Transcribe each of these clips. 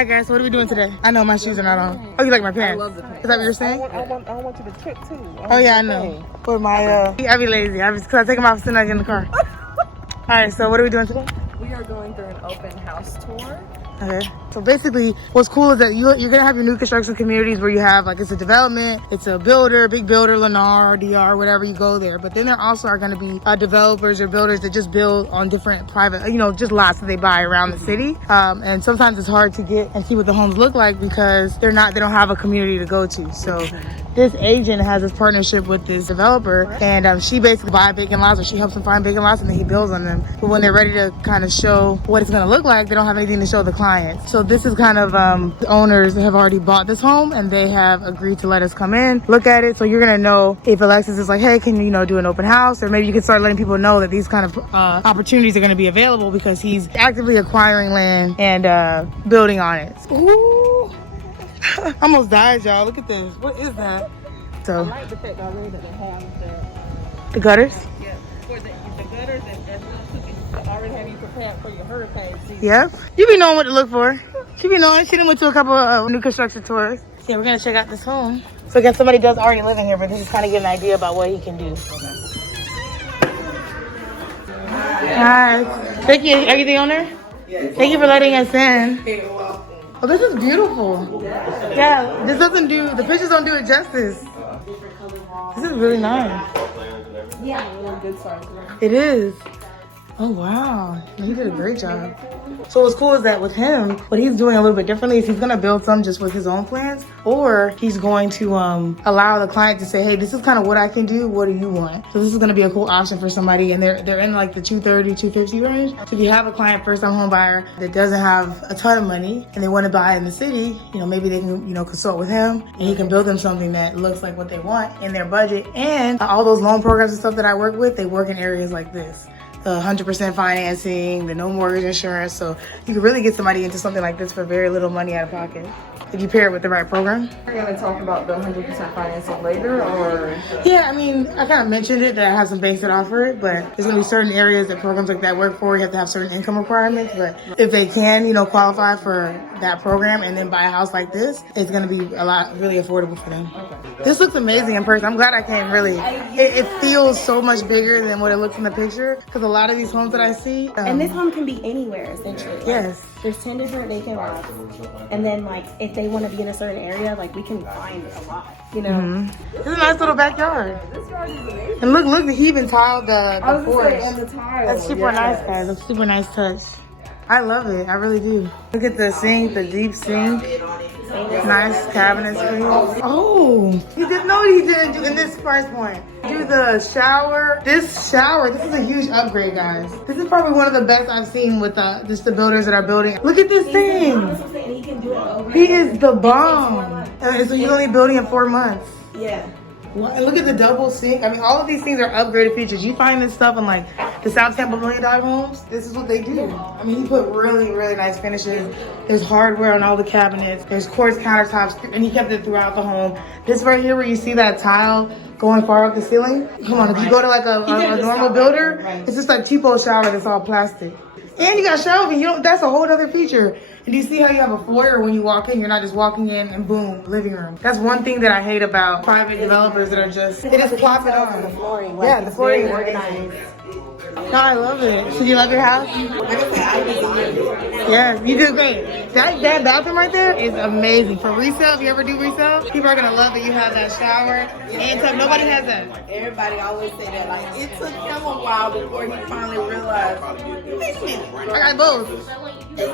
Alright guys, so what are we doing today? I know my shoes are not on. Oh, you like my pants? I love the pants. Is that what you're saying? I want you to trip too. Oh yeah, I know. For my, I be lazy. Cause I take them off as soon as I get in the car. Alright, so what are we doing today? We are going through an open house tour. Okay. So basically, what's cool is that you're gonna have your new construction communities where you have like it's a development, it's a builder, big builder, Lennar, DR, whatever, you go there. But then there also are gonna be developers or builders that just build on different private, just lots that they buy around the city. And sometimes it's hard to get and see what the homes look like because they don't have a community to go to. So this agent has this partnership with this developer, and she basically buys vacant lots, or she helps them find vacant lots, and then he builds on them. But when they're ready to kind of show what it's gonna look like, they don't have anything to show the client. So this is kind of the owners have already bought this home, and they have agreed to let us come in, look at it. So you're gonna know if Alexis is like, hey, can you do an open house, or maybe you can start letting people know that these kind of opportunities are gonna be available because he's actively acquiring land and building on it. Ooh. I almost died, y'all. Look at this. What is that? So I like the fact already that they have the gutters. Yeah, for the gutters and they already have you prepared for your hurricane season. Yep. You be knowing what to look for. She be knowing. She done went to a couple of new construction tours. Yeah, we're gonna check out this home. So again, somebody does already live in here, but this is kind of get an idea about what he can do. Hi. Thank you. Everything on there? Yes. Thank you for letting us in. Oh, this is beautiful. Yeah, this doesn't do, the pictures don't do it justice. This is really nice. Yeah, good size. It is. Oh, wow. He did a great job. So what's cool is that with him, what he's doing a little bit differently is he's going to build some just with his own plans, or he's going to allow the client to say, hey, this is kind of what I can do. What do you want? So this is going to be a cool option for somebody, and they're in like the 230, 250 range. So if you have a client, first-time home buyer that doesn't have a ton of money and they want to buy in the city, maybe they can, consult with him, and he can build them something that looks like what they want in their budget. And all those loan programs and stuff that I work with, they work in areas like this. 100% financing, the no mortgage insurance. So you can really get somebody into something like this for very little money out of pocket if you pair it with the right program. We're going to talk about the 100% financing later, or? Yeah, I kind of mentioned it, that I have some banks that offer it, but there's going to be certain areas that programs like that work for. You have to have certain income requirements, but if they can, qualify for that program and then buy a house like this, it's going to be really affordable for them. Okay. This looks amazing in person. I'm glad I came, really. It feels so much bigger than what it looks in the picture, because a lot of these homes that I see. And this home can be anywhere, essentially. Yes. There's 10 different vacant lots. And then, if they want to be in a certain area, we can find a lot, Mm-hmm. It's a nice little backyard. And look, he even tiled the porch. The tile. That's super nice, guys. That's a super nice touch. I love it. I really do. Look at the sink, the deep sink. Nice cabinets for you. Oh, he didn't know he didn't do in this price point. Do the shower. This is a huge upgrade, guys. This is probably one of the best I've seen with just the builders that are building. Look at this thing. He is the bomb. And so you're only building in 4 months. Yeah. And look at the double sink. All of these things are upgraded features. You find this stuff in the South Tampa $1 million homes. This is what they do. He put really, really nice finishes. There's hardware on all the cabinets. There's quartz countertops, and he kept it throughout the home. This right here, where you see that tile going far up the ceiling. Come on, if you go to a normal builder, it's just like Tipo shower that's all plastic. And you got shelving. That's a whole other feature. And do you see how you have a foyer when you walk in? You're not just walking in and boom, living room. That's one thing that I hate about private developers that are just, they just plop it on. The flooring. Yeah, the flooring is organized. No, I love it. So you love your house? Yes, you do great. That bathroom right there is amazing. For resale, if you ever do resale, people are gonna love that you have that shower and tub. Nobody has that. Everybody always say that. It took him a while before he finally realized. I got both. I'm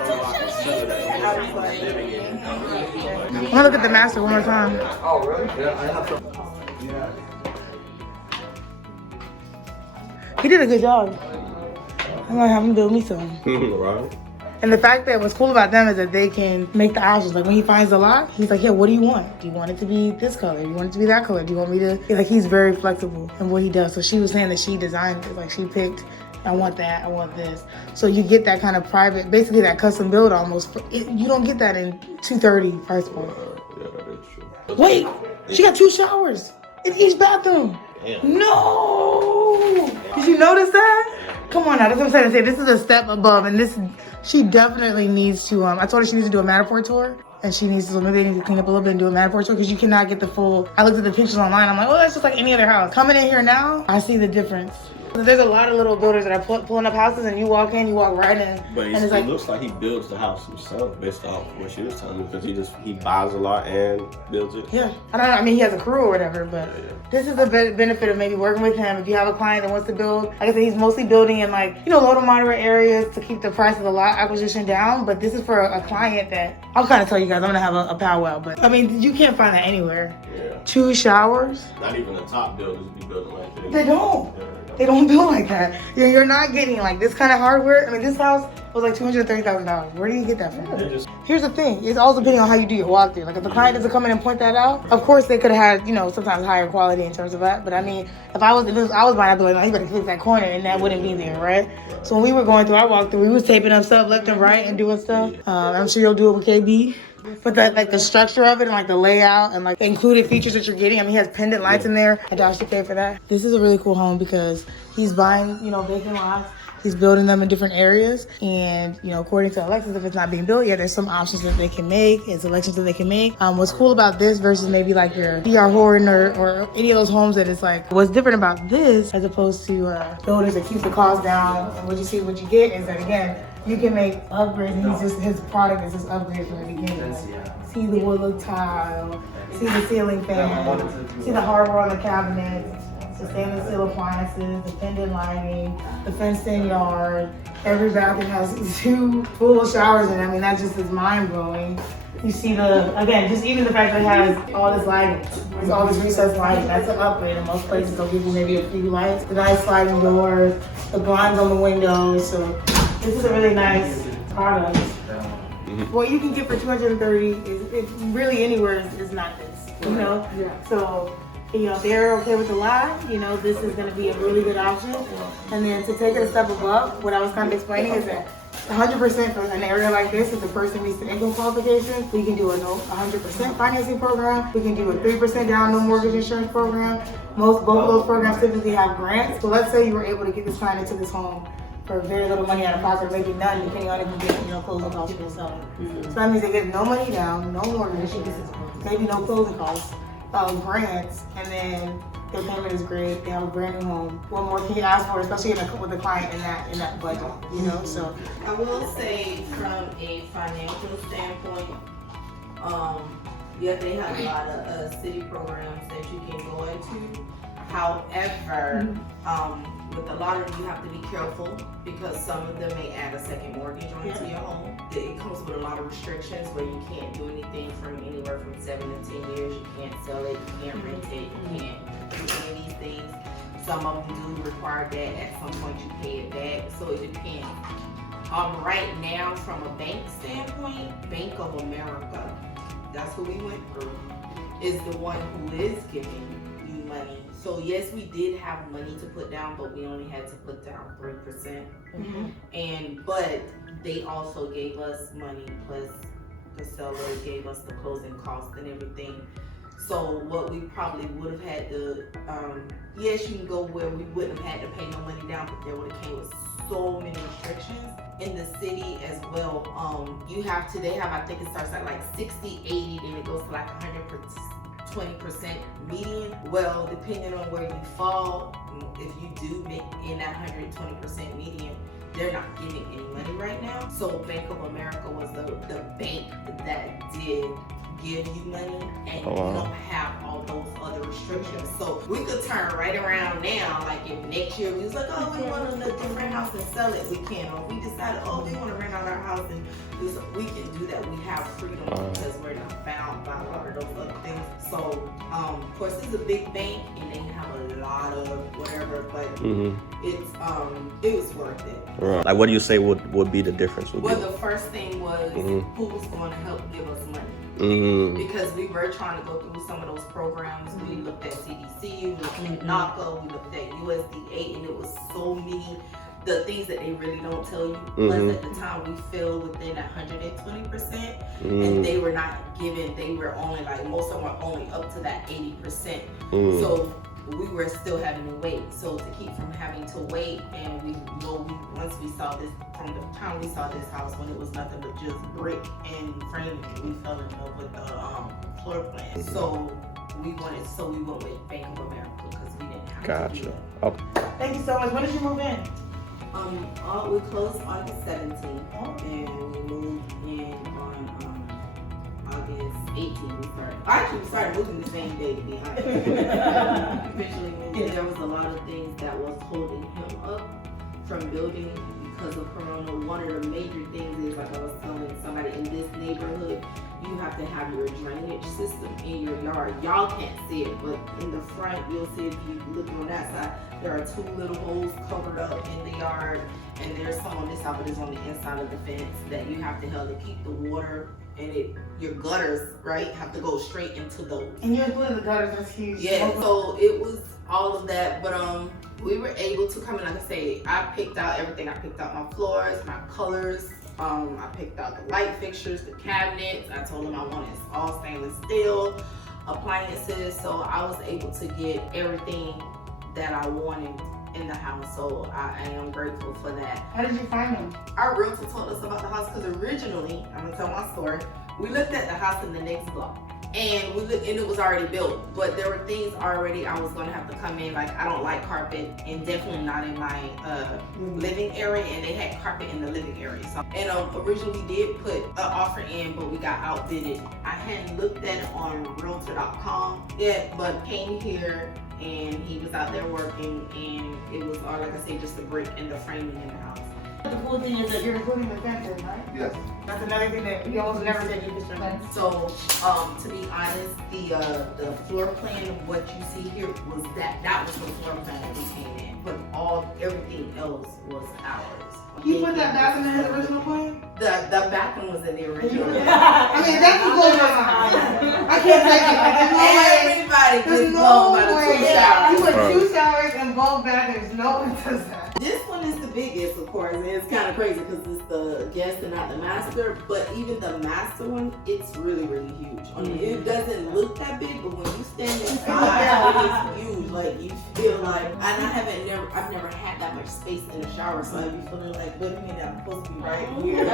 gonna look at the master one more time. Oh, really? Yeah, I have some. He did a good job. I'm gonna have him build me some. Right. And the fact that what's cool about them is that they can make the options. Like when he finds a lot, he's like, yeah, what do you want? Do you want it to be this color? Do you want it to be that color? Do you want me to? He's very flexible in what he does. So she was saying that she designed it. She picked, I want that, I want this. So you get that kind of private, basically that custom build almost. You don't get that in 230 price point. Yeah, that is true. Wait, she got 2 showers in each bathroom. Damn. No! Did you notice that? Come on now, that's what I'm saying. This is a step above, and she definitely needs to. I told her she needs to do a Matterport tour, and she needs to maybe they need to clean up a little bit and do a Matterport tour because you cannot get the full. I looked at the pictures online. I'm like, oh, that's just like any other house. Coming in here now, I see the difference. There's a lot of little builders that are pulling up houses, and you walk in, you walk right in. But and it's it looks like he builds the house himself based off what she was telling me, because he buys a lot and builds it. Yeah, I don't know. I mean, he has a crew or whatever, but this is the benefit of maybe working with him. If you have a client that wants to build, like I said, he's mostly building in low to moderate areas to keep the price of the lot acquisition down. But this is for a client that I'll kind of tell you guys. I'm gonna have a powwow, but I mean, you can't find that anywhere. Yeah. 2 showers. Not even the top builders be building like that. They don't. They don't build like that. You're not getting like this kind of hardware. I mean, this house was like $230,000. Where do you get that from? Here's the thing. It's all depending on how you do your walkthrough. Like if the client doesn't come in and point that out, of course they could have had, sometimes higher quality in terms of that. But I mean, if I was buying, I'd be like, no, you better fix that corner, and that wouldn't be there, right? So when we were going through our walkthrough, we was taping up stuff left and right and doing stuff. I'm sure you'll do it with KB. But the structure of it and like the layout and like the included features that you're getting. I mean, he has pendant lights in there. I doubt you pay for that. This is a really cool home because he's buying, vacant lots. He's building them in different areas. And, according to Alexis, if it's not being built yet, there's some options that they can make and selections that they can make. What's cool about this versus maybe like your DR Horton or any of those homes that it's like, what's different about this as opposed to builders that keep the cost down and what you get is that, again, you can make upgrades, and his product is just upgrade from the beginning. See the wood look tile, see the ceiling fan, see the hardware on the cabinets, the stainless steel appliances, the pendant lighting, the fenced-in yard. Every bathroom has 2 full showers in it. I mean, that just is mind-blowing. You see just even the fact that it has all this lighting, there's all this recessed lighting, that's an upgrade. In most places, they'll give you maybe a few lights, the nice sliding doors, the blinds on the windows. So this is a really nice product. What you can get for $230 is really anywhere is not this, Yeah. So, if they're okay with the lot, this is going to be a really good option. And then to take it a step above, what I was kind of explaining is that 100% for an area like this, if the person meets the income qualifications, we can do a 100% financing program. We can do a 3% down, no mortgage insurance program. Both of those programs typically have grants. So let's say you were able to get this client into this home for very little money out of pocket, maybe none, depending on if you get closing costs for yourself. So that means they get no money down, no mortgage, maybe no closing costs, grants, and then their payment is great. They have a brand new home. What more can you ask for, especially with the client in that budget, So I will say from a financial standpoint, they have a lot of city programs that you can go into. However, with a lot of them, you have to be careful because some of them may add a second mortgage onto your home. It comes with a lot of restrictions where you can't do anything from anywhere from 7 to 10 years. You can't sell it, you can't rent it, you can't do any of these things. Some of them do require that at some point you pay it back, so it depends. Right now, from a bank standpoint, Bank of America, that's who we went through, is the one who is giving you money. So yes, we did have money to put down, but we only had to put down 3%. But they also gave us money, plus the seller gave us the closing costs and everything. So what we probably would have had to, yes, you can go where we wouldn't have had to pay no money down, but there would have came with so many restrictions. In the city as well, they have, I think it starts at like 60, 80, then it goes to like 120% median. Well, depending on where you fall, if you do make in that 120% median, they're not giving any money right now. So Bank of America was the bank that did give you money, and you don't have all those other restrictions. So we could turn right around now, like if next year we was like, oh, we want a different house and sell it, we can. Or if we decided, oh, we want to rent out our house and do so, we can do that. We have freedom because we're not bound by a lot of those other things. So, of course, it's a big bank and they have a lot of whatever, but it was worth it. Right. Like, what do you say would be the difference? Well, the first thing was who was going to help give us money. Because we were trying to go through some of those programs. We looked at CDC, we looked at NACA, we looked at USDA, and it was so many the things that they really don't tell you. Plus at the time we fell within 120%, and they were not given. They were only like most of them were only up to that 80%. So we were still having to wait. So to keep from having to wait, and once we saw this, from the time we saw this house, when it was nothing but just brick and framing, we fell in love with the floor plan. So we went with Bank of America because we didn't have to do that. Okay. Thank you so much. When did you move in? We closed August 17th, and we moved in on August 18th. We started moving the same day, to be honest. Eventually moved. There was a lot of things that was holding him up from building because of Corona. One of the major things is, like I was telling somebody, in this neighborhood, you have to have your drainage system in your yard. Y'all can't see it, but in the front, you'll see, if you look on that side, there are 2 little holes covered up in the yard, and there's some on this side, but it's on the inside of the fence that you have to help to keep the water, and your gutters, right, have to go straight into those. And you included the gutters, that's huge. Yeah, so it was all of that, but we were able to come in. Like I say, I picked out everything. I picked out my floors, my colors. I picked out the light fixtures, the cabinets. I told them I wanted all stainless steel appliances, so I was able to get everything that I wanted in the house. So I am grateful for that. How did you find them? Our realtor told us about the house because originally, I'm gonna tell my story. We looked at the house in the next block. And we looked, and it was already built, but there were things already I was gonna have to come in. Like, I don't like carpet, and definitely not in my living area. And they had carpet in the living area. So, and originally we did put an offer in, but we got outbidded. I hadn't looked at it on Realtor.com yet, but came here and he was out there working, and it was all, like I say, just the brick and the framing in the house. The cool thing is that you're including the fences, right? Yes. That's another thing that we almost never take into construction. So, to be honest, the floor plan, what you see here, was that was the floor plan that we came in, but everything else was ours. You put that bathroom in his original plan? The bathroom was in the original. I mean, that's the goal line. I can't take it. Everybody There's gets no blown by the way. 2 showers. You put 2 showers and both bathrooms. No one does that. This one is the biggest, of course, and it's kind of crazy because it's the guest and not the master. But even the master one, it's really, really huge. I mean, it doesn't look that big, but when you stand inside, it's huge. Like, you feel like, and I've never had that much space in the shower, so I'd be feeling like, wait a minute, I'm supposed to be right here.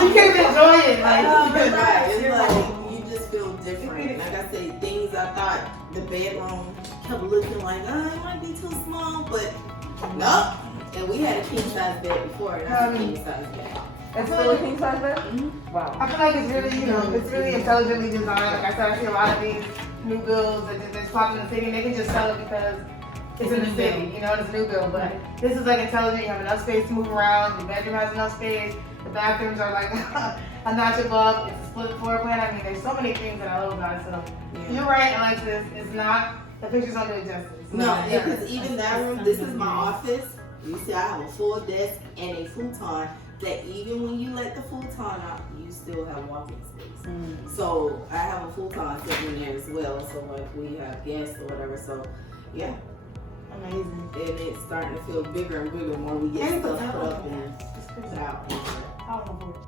You can't enjoy it. Like, right. It's like, you just feel different. Like I said, things I thought the bedroom kept looking like, it might be too small, but nope. And we had a king size bed before, and that's a king size bed. It's still a king size bed? Wow. I feel like it's really, it's really intelligently designed. Like I said, I see a lot of these new builds that just pop in the city, and they can just sell it because it's in the city, it's a new build. But this is like intelligent. You have enough space to move around. The bedroom has enough space. The bathrooms are like a notch above. It's a split floor plan. I mean, there's so many things that I love about it. So you're right, Alexis. It's not, the pictures don't do it justice. No, because even that room, this is my office. You see, I have a full desk and a futon that even when you let the futon out, you still have walking space. So I have a futon sitting in there as well. So like we have guests or whatever. So yeah. Amazing. And it's starting to feel bigger and bigger more we get stuff put up and put out.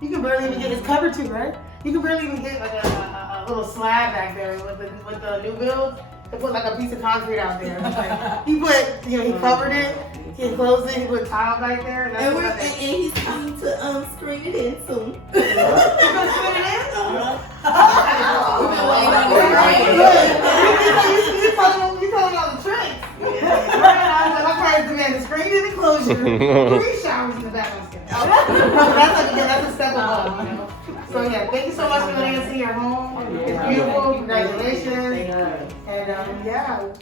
You can barely even get, it's covered too, right? You can barely even get like a little slab back there with the new builds. They put like a piece of concrete out there. Like, he put, he covered it, he enclosed it, he put tile back there. And he's coming to screen it in soon. You're gonna screen it in? You telling all the tricks. I was like, my client's demanding screen and enclosure, 3 showers in the bathroom. That's a step above, So yeah, thank you so much for letting us see your home. It's beautiful. Congratulations. And yeah.